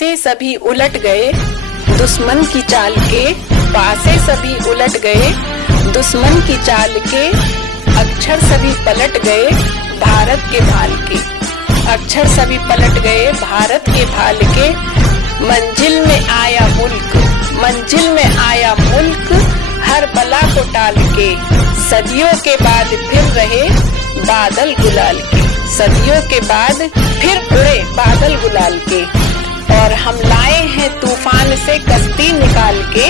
पासे सभी उलट गए दुश्मन की चाल के, पासे सभी उलट गए दुश्मन की चाल के, अक्षर सभी पलट गए भारत के भाल के, अक्षर सभी पलट गए भारत के भाल के। मंजिल में आया मुल्क, मंजिल में आया मुल्क हर बला को टाल के, सदियों के बाद फिर रहे बादल गुलाल के, सदियों के बाद फिर उड़े बादल गुलाल के। और हम लाए हैं तूफान से कश्ती निकाल के,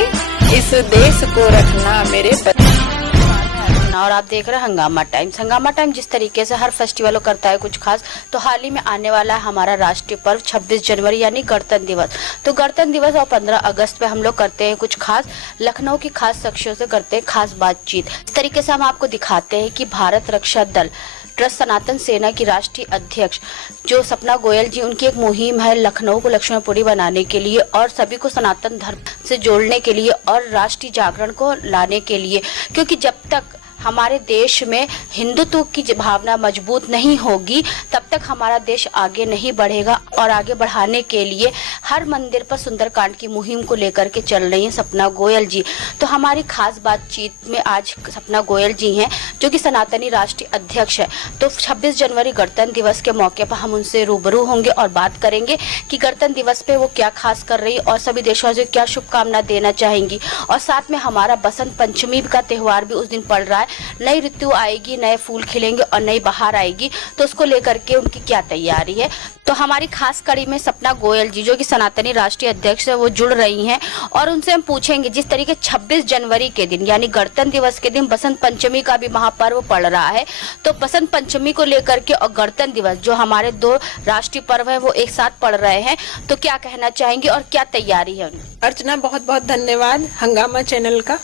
इस देश को रखना मेरे बच्चे। और आप देख रहे हैं हंगामा टाइम्स। हंगामा टाइम जिस तरीके से हर फेस्टिवल को करता है कुछ खास, तो हाल ही में आने वाला है हमारा राष्ट्रीय पर्व 26 जनवरी यानी गणतंत्र दिवस। तो गणतंत्र दिवस और 15 अगस्त पे हम लोग करते हैं कुछ खास, लखनऊ की खास शख्सियों से करते हैं खास बातचीत। इस तरीके से हम आपको दिखाते हैं कि भारत रक्षा दल ट्रस्ट सनातन सेना की राष्ट्रीय अध्यक्ष जो सपना गोयल जी, उनकी एक मुहिम है लखनऊ को लक्ष्मणपुरी बनाने के लिए और सभी को सनातन धर्म से जोड़ने के लिए और राष्ट्रीय जागरण को लाने के लिए, क्योंकि जब तक हमारे देश में हिंदुत्व की भावना मजबूत नहीं होगी तब तक हमारा देश आगे नहीं बढ़ेगा। और आगे बढ़ाने के लिए हर मंदिर पर सुंदरकांड की मुहिम को लेकर के चल रही हैं सपना गोयल जी। तो हमारी खास बातचीत में आज सपना गोयल जी हैं जो कि सनातनी राष्ट्रीय अध्यक्ष है। तो 26 जनवरी गणतंत्र दिवस के मौके पर हम उनसे रूबरू होंगे और बात करेंगे कि गणतंत्र दिवस पे वो क्या खास कर रही है और सभी देशवासियों को क्या शुभकामना देना चाहेंगी। और साथ में हमारा बसंत पंचमी का त्योहार भी उस दिन पड़ रहा है। नई ऋतु आएगी, नए फूल खिलेंगे और नई बहार आएगी, तो उसको लेकर के उनकी क्या तैयारी है। तो हमारी खास कड़ी में सपना गोयल जी जो कि सनातनी राष्ट्रीय अध्यक्ष है वो जुड़ रही हैं और उनसे हम पूछेंगे जिस तरीके 26 जनवरी के दिन यानी गणतंत्र दिवस के दिन बसंत पंचमी का भी महापर्व पड़ रहा है, तो बसंत पंचमी को लेकर के और गणतंत्र दिवस जो हमारे दो राष्ट्रीय पर्व है वो एक साथ पड़ रहे हैं, तो क्या कहना चाहेंगे और क्या तैयारी है उनकी। अर्चना, बहुत बहुत धन्यवाद हंगामा चैनल का।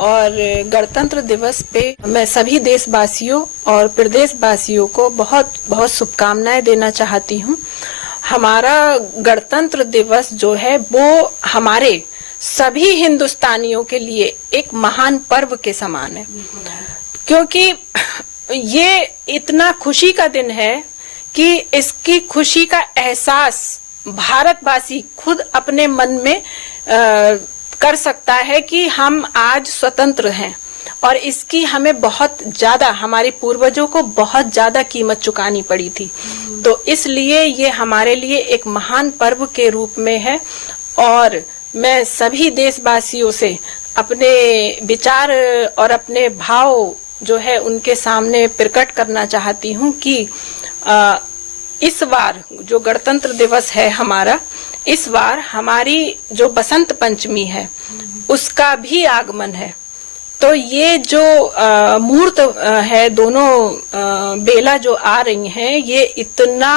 और गणतंत्र दिवस पे मैं सभी देशवासियों और प्रदेशवासियों को बहुत बहुत शुभकामनाएं देना चाहती हूँ। हमारा गणतंत्र दिवस जो है वो हमारे सभी हिंदुस्तानियों के लिए एक महान पर्व के समान है, क्योंकि ये इतना खुशी का दिन है कि इसकी खुशी का एहसास भारतवासी खुद अपने मन में कर सकता है कि हम आज स्वतंत्र हैं। और इसकी हमें बहुत ज्यादा, हमारे पूर्वजों को बहुत ज्यादा कीमत चुकानी पड़ी थी, तो इसलिए ये हमारे लिए एक महान पर्व के रूप में है। और मैं सभी देशवासियों से अपने विचार और अपने भाव जो है उनके सामने प्रकट करना चाहती हूँ कि इस बार जो गणतंत्र दिवस है हमारा, इस बार हमारी जो बसंत पंचमी है उसका भी आगमन है। तो ये जो मुहूर्त है, दोनों बेला जो आ रही हैं, ये इतना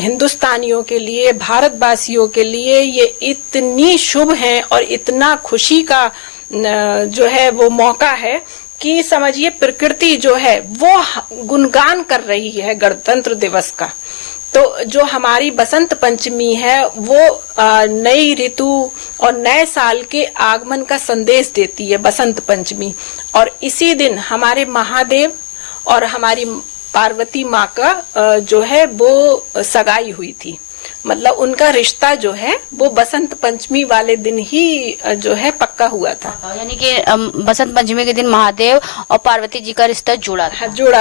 हिंदुस्तानियों के लिए, भारतवासियों के लिए ये इतनी शुभ है और इतना खुशी का जो है वो मौका है कि समझिए प्रकृति जो है वो गुणगान कर रही है गणतंत्र दिवस का। तो जो हमारी बसंत पंचमी है वो नई ऋतु और नए साल के आगमन का संदेश देती है बसंत पंचमी। और इसी दिन हमारे महादेव और हमारी पार्वती माँ का जो है वो सगाई हुई थी, मतलब उनका रिश्ता जो है वो बसंत पंचमी वाले दिन ही जो है पक्का हुआ था। यानी कि बसंत पंचमी के दिन महादेव और पार्वती जी का रिश्ता जुड़ा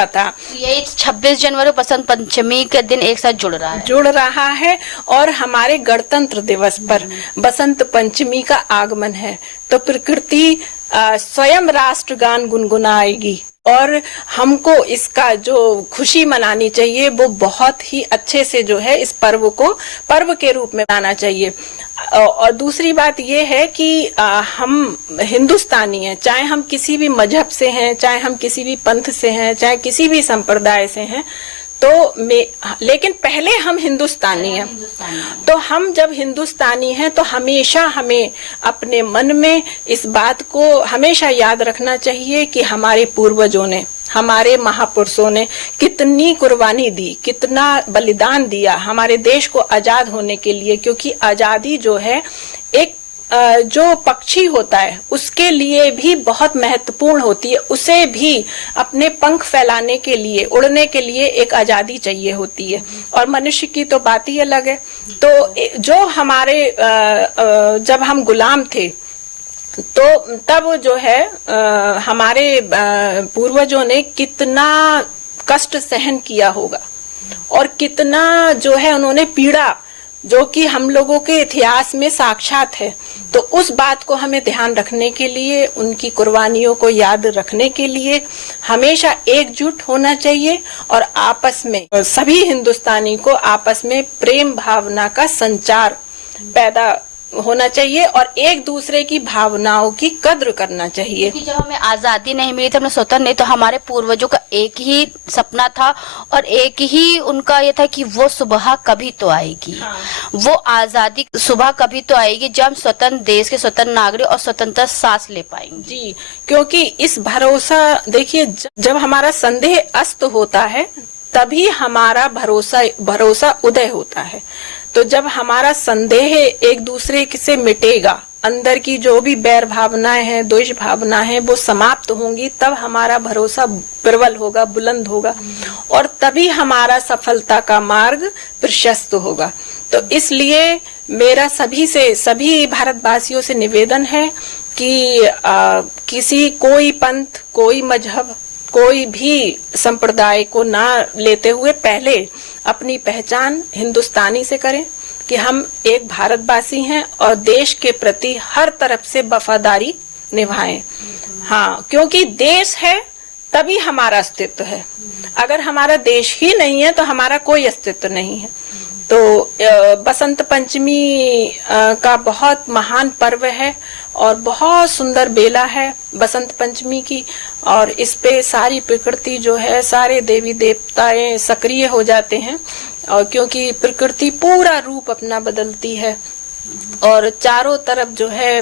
था। यही 26 जनवरी बसंत पंचमी के दिन एक साथ जुड़ रहा है और हमारे गणतंत्र दिवस पर बसंत पंचमी का आगमन है, तो प्रकृति स्वयं राष्ट्रगान गुनगुनाएगी और हमको इसका जो खुशी मनानी चाहिए वो बहुत ही अच्छे से जो है इस पर्व को पर्व के रूप में मनाना चाहिए। और दूसरी बात ये है कि हम हिंदुस्तानी हैं, चाहे हम किसी भी मजहब से हैं, चाहे हम किसी भी पंथ से हैं, चाहे किसी भी संप्रदाय से हैं, तो लेकिन पहले हम हिंदुस्तानी हैं। तो हम जब हिंदुस्तानी हैं तो हमेशा हमें अपने मन में इस बात को हमेशा याद रखना चाहिए कि हमारे पूर्वजों ने, हमारे महापुरुषों ने कितनी कुर्बानी दी, कितना बलिदान दिया हमारे देश को आजाद होने के लिए। क्योंकि आजादी जो है एक जो पक्षी होता है उसके लिए भी बहुत महत्वपूर्ण होती है। उसे भी अपने पंख फैलाने के लिए, उड़ने के लिए एक आजादी चाहिए होती है, और मनुष्य की तो बात ही अलग है। तो जो हमारे जब हम गुलाम थे तो तब जो है हमारे पूर्वजों ने कितना कष्ट सहन किया होगा, और कितना जो है उन्होंने पीड़ा, जो कि हम लोगों के इतिहास में साक्षात है। तो उस बात को हमें ध्यान रखने के लिए, उनकी कुर्बानियों को याद रखने के लिए हमेशा एकजुट होना चाहिए, और आपस में सभी हिंदुस्तानी को आपस में प्रेम भावना का संचार पैदा होना चाहिए, और एक दूसरे की भावनाओं की कद्र करना चाहिए। कि जब हमें आजादी नहीं मिली थी, हमने स्वतंत्र नहीं, तो हमारे पूर्वजों का एक ही सपना था और एक ही उनका ये था कि वो सुबह कभी तो आएगी। वो आजादी सुबह कभी तो आएगी जब हम स्वतंत्र देश के स्वतंत्र नागरिक और स्वतंत्र सांस ले पाएंगे। जी, क्योंकि इस भरोसा, देखिए जब हमारा संदेह अस्त होता है तभी हमारा भरोसा उदय होता है। तो जब हमारा संदेह एक दूसरे से मिटेगा, अंदर की जो भी बैर भावनाएं हैं, द्वेष भावना है, वो समाप्त होंगी, तब हमारा भरोसा प्रबल होगा, बुलंद होगा, और तभी हमारा सफलता का मार्ग प्रशस्त होगा। तो इसलिए मेरा सभी भारतवासियों से निवेदन है कि किसी कोई पंथ, कोई मजहब, कोई भी संप्रदाय को ना लेते हुए पहले अपनी पहचान हिंदुस्तानी से करें कि हम एक भारतवासी हैं, और देश के प्रति हर तरफ से वफादारी निभाएं। हाँ, क्योंकि देश है तभी हमारा अस्तित्व है। अगर हमारा देश ही नहीं है तो हमारा कोई अस्तित्व नहीं है। तो बसंत पंचमी का बहुत महान पर्व है और बहुत सुंदर बेला है बसंत पंचमी की, और इस पे सारी प्रकृति जो है, सारे देवी देवताएं सक्रिय हो जाते हैं, और क्योंकि प्रकृति पूरा रूप अपना बदलती है, और चारों तरफ जो है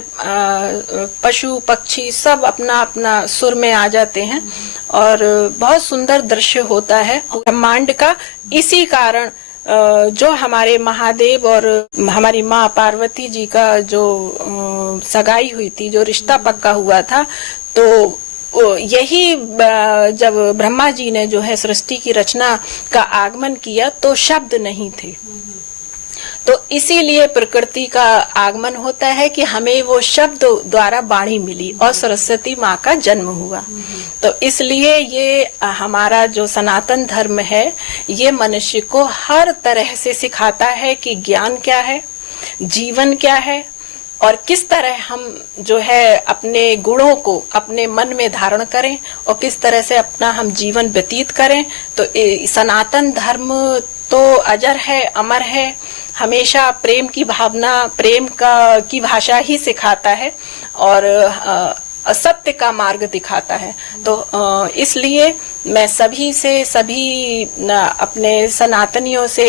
पशु पक्षी सब अपना अपना सुर में आ जाते हैं, और बहुत सुंदर दृश्य होता है ब्रह्मांड का। इसी कारण जो हमारे महादेव और हमारी माँ पार्वती जी का जो सगाई हुई थी, जो रिश्ता पक्का हुआ था, तो यही जब ब्रह्मा जी ने जो है सृष्टि की रचना का आगमन किया तो शब्द नहीं थे, तो इसीलिए प्रकृति का आगमन होता है कि हमें वो शब्द द्वारा वाणी मिली और सरस्वती माँ का जन्म हुआ। तो इसलिए ये हमारा जो सनातन धर्म है, ये मनुष्य को हर तरह से सिखाता है कि ज्ञान क्या है, जीवन क्या है, और किस तरह हम जो है अपने गुणों को अपने मन में धारण करें और किस तरह से अपना हम जीवन व्यतीत करें। तो सनातन धर्म तो अजर है, अमर है, हमेशा प्रेम की भावना, प्रेम की भाषा ही सिखाता है और सत्य का मार्ग दिखाता है। तो इसलिए मैं सभी अपने सनातनियों से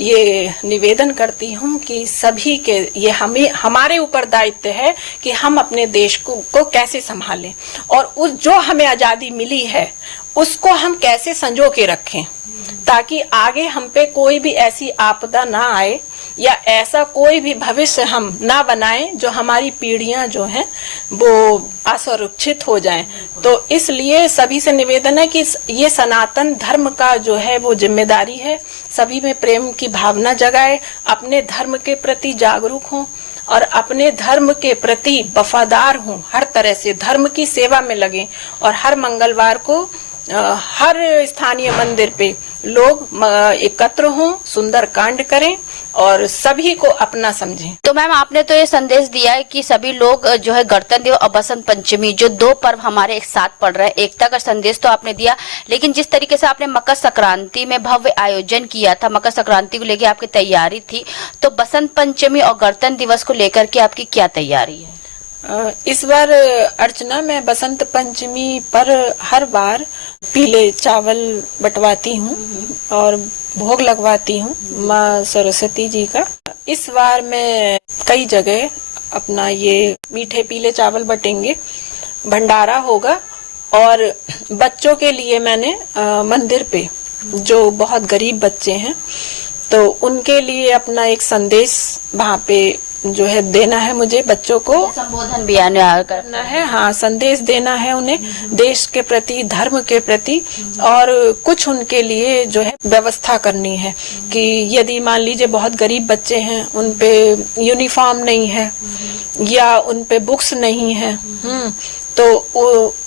ये निवेदन करती हूँ कि सभी के ये हमारे ऊपर दायित्व है कि हम अपने देश को कैसे संभालें, और उस जो हमें आजादी मिली है उसको हम कैसे संजो के रखें, ताकि आगे हम पे कोई भी ऐसी आपदा ना आए या ऐसा कोई भी भविष्य हम ना बनाएं जो हमारी पीढ़ियां जो हैं वो असुरक्षित हो जाएं। तो इसलिए सभी से निवेदन है कि ये सनातन धर्म का जो है वो जिम्मेदारी है, सभी में प्रेम की भावना जगाए, अपने धर्म के प्रति जागरूक हों और अपने धर्म के प्रति वफादार हों, हर तरह से धर्म की सेवा में लगें, और हर मंगलवार को हर स्थानीय मंदिर पे लोग एकत्र हों, सुंदर कांड करें और सभी को अपना समझें। तो मैम, आपने तो ये संदेश दिया है कि सभी लोग जो है गणतंत्र दिवस और बसंत पंचमी, जो दो पर्व हमारे एक साथ पड़ रहे हैं, एकता का संदेश तो आपने दिया, लेकिन जिस तरीके से आपने मकर संक्रांति में भव्य आयोजन किया था, मकर संक्रांति को लेकर आपकी तैयारी थी, तो बसंत पंचमी और गणतंत्र दिवस को लेकर के आपकी क्या तैयारी है? इस बार अर्चना, मैं बसंत पंचमी पर हर बार पीले चावल बंटवाती हूँ और भोग लगवाती हूँ माँ सरस्वती जी का। इस बार मैं कई जगह अपना ये मीठे पीले चावल बटेंगे, भंडारा होगा, और बच्चों के लिए मैंने मंदिर पे जो बहुत गरीब बच्चे हैं तो उनके लिए अपना एक संदेश वहाँ पे जो है देना है मुझे बच्चों को, संबोधन भी आने करना है, हाँ संदेश देना है उन्हें देश के प्रति, धर्म के प्रति, और कुछ उनके लिए जो है व्यवस्था करनी है कि यदि मान लीजिए बहुत गरीब बच्चे हैं, उन पे यूनिफॉर्म नहीं है या उन पे बुक्स नहीं है, तो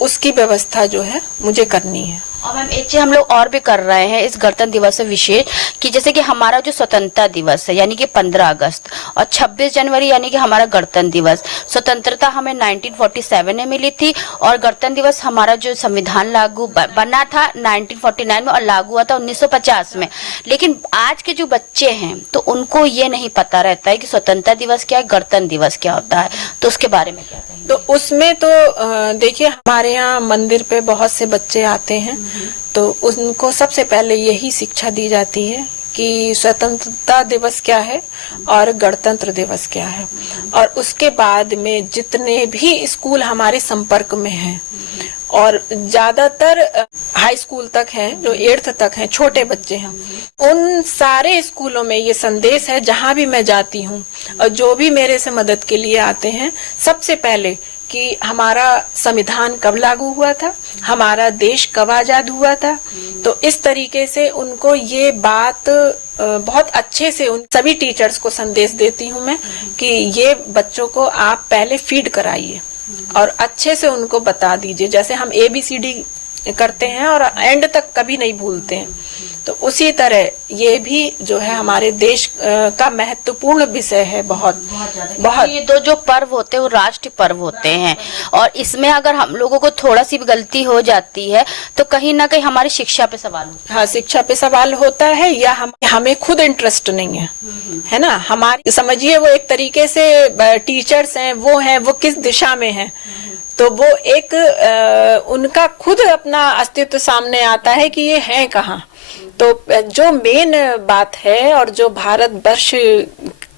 उसकी व्यवस्था जो है मुझे करनी है। और मैम एक चीज हम लोग और भी कर रहे हैं इस गणतंत्र दिवस से विशेष कि जैसे कि हमारा जो स्वतंत्रता दिवस है यानी कि 15 अगस्त और 26 जनवरी यानी कि हमारा गणतंत्र दिवस, स्वतंत्रता हमें 1947 में मिली थी और गणतंत्र दिवस हमारा जो संविधान लागू बना था 1949 में और लागू हुआ था 1950 में। लेकिन आज के जो बच्चे हैं तो उनको ये नहीं पता रहता है कि स्वतंत्रता दिवस क्या है, गणतंत्र दिवस क्या होता है, तो उसके बारे में क्या कहेंगे? तो उसमें तो देखिए हमारे यहाँ मंदिर पे बहुत से बच्चे आते हैं, तो उनको सबसे पहले यही शिक्षा दी जाती है कि स्वतंत्रता दिवस क्या है और गणतंत्र दिवस क्या है। और उसके बाद में जितने भी स्कूल हमारे संपर्क में हैं और ज्यादातर हाई स्कूल तक हैं, जो 8th तक हैं, छोटे बच्चे हैं, उन सारे स्कूलों में ये संदेश है, जहाँ भी मैं जाती हूँ और जो भी मेरे से मदद के लिए आते हैं, सबसे पहले कि हमारा संविधान कब लागू हुआ था, हमारा देश कब आजाद हुआ था। तो इस तरीके से उनको ये बात बहुत अच्छे से उन सभी टीचर्स को संदेश देती हूँ मैं कि ये बच्चों को आप पहले फीड कराइए और अच्छे से उनको बता दीजिए, जैसे हम ABCD करते हैं और एंड तक कभी नहीं भूलते हैं, तो उसी तरह ये भी जो है हमारे देश का महत्वपूर्ण विषय है। बहुत ये दो जो पर्व होते हैं वो राष्ट्रीय पर्व होते हैं और इसमें अगर हम लोगों को थोड़ा सी भी गलती हो जाती है तो कहीं ना कहीं हमारी शिक्षा पे सवाल होता है। हाँ, शिक्षा पे सवाल होता है या हमें खुद इंटरेस्ट नहीं है, है ना। हमारी समझिए वो एक तरीके से टीचर्स हैं, वो किस दिशा में है, तो वो एक उनका खुद अपना अस्तित्व सामने आता है कि ये है कहाँ। तो जो मेन बात है और जो भारत वर्ष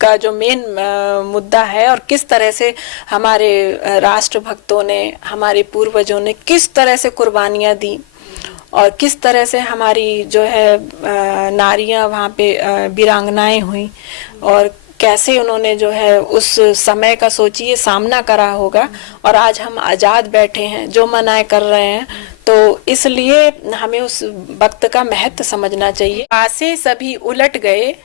का जो मेन मुद्दा है और किस तरह से हमारे राष्ट्र भक्तों ने, हमारे पूर्वजों ने किस तरह से कुर्बानियां दी और किस तरह से हमारी जो है नारियां वहाँ पे वीरांगनाएं हुई और कैसे उन्होंने जो है उस समय का सोचिए सामना करा होगा, और आज हम आजाद बैठे हैं, जो मनाए कर रहे हैं। तो इसलिए हमें उस वक्त का महत्व समझना चाहिए। पासे सभी उलट गए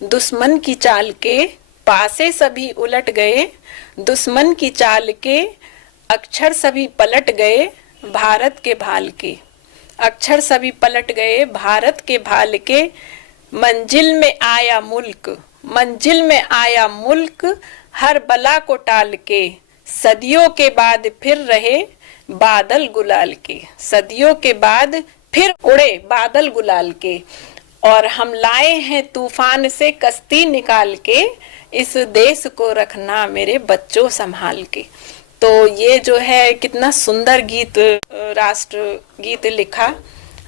दुश्मन की चाल के, पासे सभी उलट गए दुश्मन की चाल के, अक्षर सभी पलट गए भारत के भाल के, अक्षर सभी पलट गए भारत के भाल के, मंजिल में आया मुल्क, मंजिल में आया मुल्क हर बला को टाल के, सदियों के बाद फिर रहे बादल गुलाल के, सदियों के बाद फिर उड़े बादल गुलाल के, और हम लाए हैं तूफान से कश्ती निकाल के, इस देश को रखना मेरे बच्चों संभाल के। तो ये जो है कितना सुंदर गीत, राष्ट्र गीत लिखा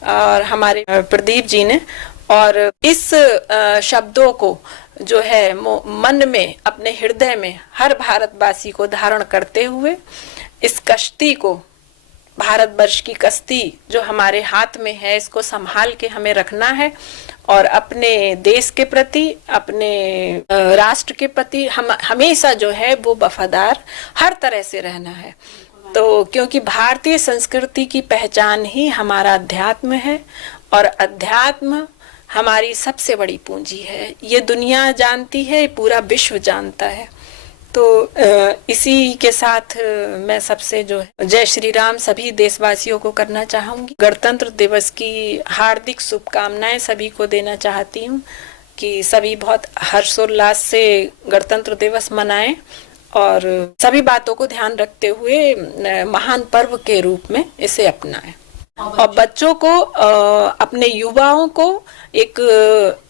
और हमारे प्रदीप जी ने, और इस शब्दों को जो है मन में, अपने हृदय में हर भारतवासी को धारण करते हुए इस कश्ती को, भारतवर्ष की कश्ती जो हमारे हाथ में है, इसको संभाल के हमें रखना है और अपने देश के प्रति, अपने राष्ट्र के प्रति हम हमेशा जो है वो वफादार हर तरह से रहना है। तो क्योंकि भारतीय संस्कृति की पहचान ही हमारा अध्यात्म है और अध्यात्म हमारी सबसे बड़ी पूंजी है। ये दुनिया जानती है, पूरा विश्व जानता है। तो इसी के साथ मैं सबसे जो है जय श्री राम सभी देशवासियों को करना चाहूंगी। गणतंत्र दिवस की हार्दिक शुभकामनाएं सभी को देना चाहती हूँ कि सभी बहुत हर्षोल्लास से गणतंत्र दिवस मनाएं और सभी बातों को ध्यान रखते हुए महान पर्व के रूप में इसे अपनाएं। और बच्चों को, अपने युवाओं को एक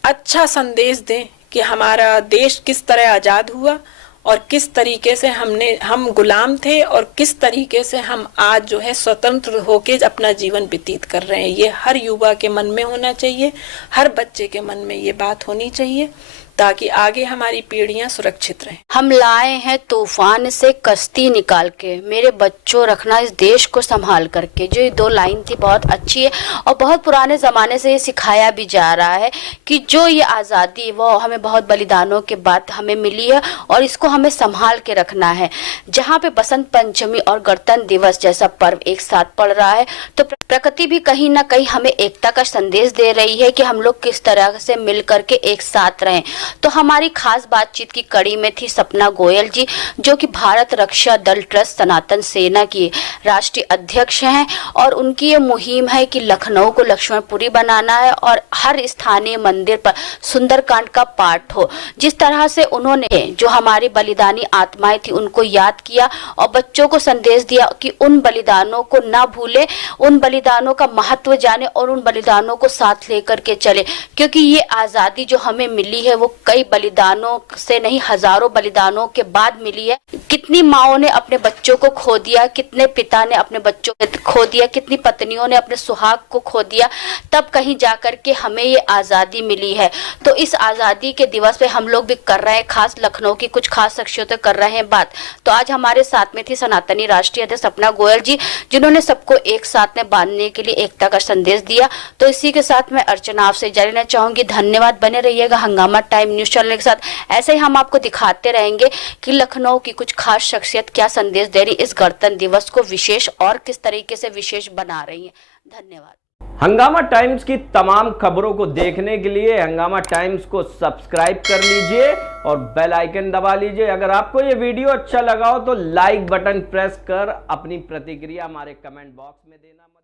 अच्छा संदेश दें कि हमारा देश किस तरह आजाद हुआ और किस तरीके से हम गुलाम थे और किस तरीके से हम आज जो है स्वतंत्र होके अपना जीवन व्यतीत कर रहे हैं। ये हर युवा के मन में होना चाहिए, हर बच्चे के मन में ये बात होनी चाहिए ताकि आगे हमारी पीढ़ियां सुरक्षित रहें। हम लाए हैं तूफान से कश्ती निकाल के, मेरे बच्चों रखना इस देश को संभाल करके। जो ये 2 लाइन थी बहुत अच्छी है और बहुत पुराने ज़माने से ये सिखाया भी जा रहा है कि जो ये आज़ादी वो हमें बहुत बलिदानों के बाद हमें मिली है और इसको हमें संभाल के रखना है। जहाँ पे बसंत पंचमी और गणतंत्र दिवस जैसा पर्व एक साथ पड़ रहा है तो प्रकृति भी कहीं ना कहीं हमें एकता का संदेश दे रही है कि हम लोग किस तरह से मिल करके एक साथ रहें। तो हमारी खास बातचीत की कड़ी में थी सपना गोयल जी, जो कि भारत रक्षा दल ट्रस्ट सनातन सेना की राष्ट्रीय अध्यक्ष हैं और उनकी ये मुहिम है कि लखनऊ को लक्ष्मणपुरी बनाना है और हर स्थानीय मंदिर पर सुंदरकांड का पाठ हो। जिस तरह से उन्होंने जो हमारी बलिदानी आत्माएं थी उनको याद किया और बच्चों को संदेश दिया कि उन बलिदानों को ना भूले, उन बलिदानों का महत्व जाने और उन बलिदानों को साथ लेकर के चले, क्योंकि ये आज़ादी जो हमें मिली है वो कई बलिदानों से नहीं हजारों बलिदानों के बाद मिली है। कितनी माओं ने अपने बच्चों को खो दिया, कितने पिता ने अपने बच्चों को खो दिया, कितनी पत्नियों ने अपने सुहाग को खो दिया, तब कहीं जाकर के हमें ये आज़ादी मिली है। तो इस आज़ादी के दिवस पे हम लोग भी कर रहे हैं, खास लखनऊ की कुछ खास शख्सियतें कर रहे हैं बात। तो आज हमारे साथ में थी सनातनी राष्ट्रीय अध्यक्ष सपना गोयल जी, जिन्होंने सबको एक साथ में बांधने के लिए एकता का संदेश दिया। तो इसी के साथ मैं अर्चना आपसे जानना चाहूंगी। धन्यवाद, बने रहिएगा हंगामा टाइम न्यूज चैनल के साथ। ऐसे ही हम आपको दिखाते रहेंगे कि लखनऊ की कुछ खास शख्सियत क्या संदेश दे रही इस गणतंत्र दिवस को विशेष और किस तरीके से विशेष बना रही है। धन्यवाद। हंगामा टाइम्स की तमाम खबरों को देखने के लिए हंगामा टाइम्स को सब्सक्राइब कर लीजिए और बेल आइकन दबा लीजिए। अगर आपको ये वीडियो अच्छा लगा हो तो लाइक बटन प्रेस कर अपनी प्रतिक्रिया हमारे कमेंट बॉक्स में देना मत